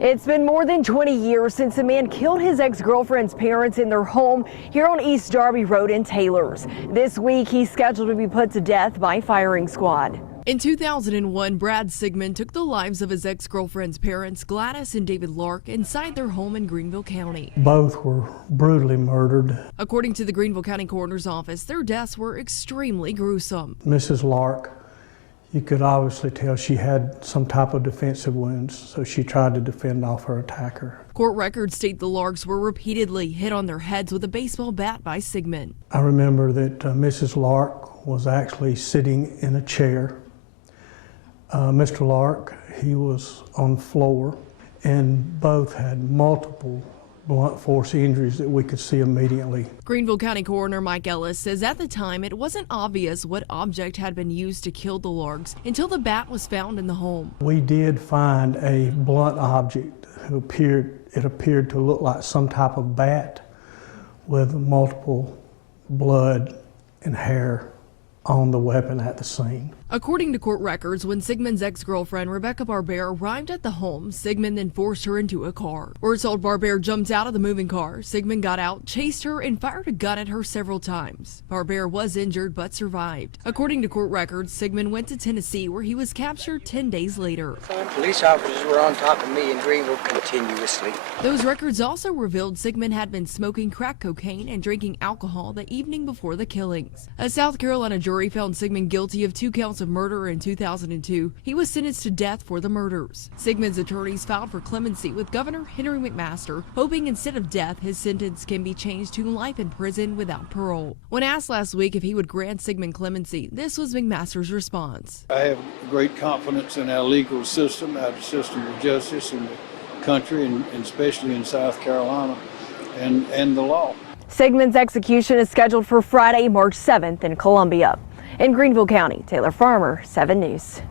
It's been more than 20 years since a man killed his ex-girlfriend's parents in their home here on East Darby Road in Taylors. This week, he's scheduled to be put to death by firing squad. In 2001, Brad Sigmon took the lives of his ex-girlfriend's parents, Gladys and David Lark, inside their home in Greenville County. Both were brutally murdered. According to the Greenville County Coroner's Office, their deaths were extremely gruesome. Mrs. Lark, you could obviously tell she had some type of defensive wounds, so she tried to defend off her attacker. Court records state the Larks were repeatedly hit on their heads with a baseball bat by Sigmon. I remember that Mrs. Lark was actually sitting in a chair. Mr. Lark, he was on the floor, and both had multiple blunt force injuries that we could see immediately. Greenville County Coroner Mike Ellis says at the time it wasn't obvious what object had been used to kill the Larks until the bat was found in the home. We did find a blunt object. It appeared to look like some type of bat with multiple blood and hair on the weapon at the scene. According to court records, when Sigmon's ex-girlfriend Rebecca Barber arrived at the home, Sigmon then forced her into a car. We're told Barber jumped out of the moving car. Sigmon got out, chased her, and fired a gun at her several times. Barber was injured but survived. According to court records, Sigmon went to Tennessee where he was captured 10 days later. Police officers were on top of me in Greenville continuously. Those records also revealed Sigmon had been smoking crack cocaine and drinking alcohol the evening before the killings. A South Carolina jury found Sigmon guilty of 2 counts of murder in 2002. He was sentenced to death for the murders. Sigmon's attorneys filed for clemency with Governor Henry McMaster, hoping instead of death, his sentence can be changed to life in prison without parole. When asked last week if he would grant Sigmon clemency, this was McMaster's response. I have great confidence in our legal system, our system of justice in the country, and especially in South Carolina, and the law. Sigmon's execution is scheduled for Friday, March 7th in Columbia. In Greenville County, Taylor Farmer, 7 News.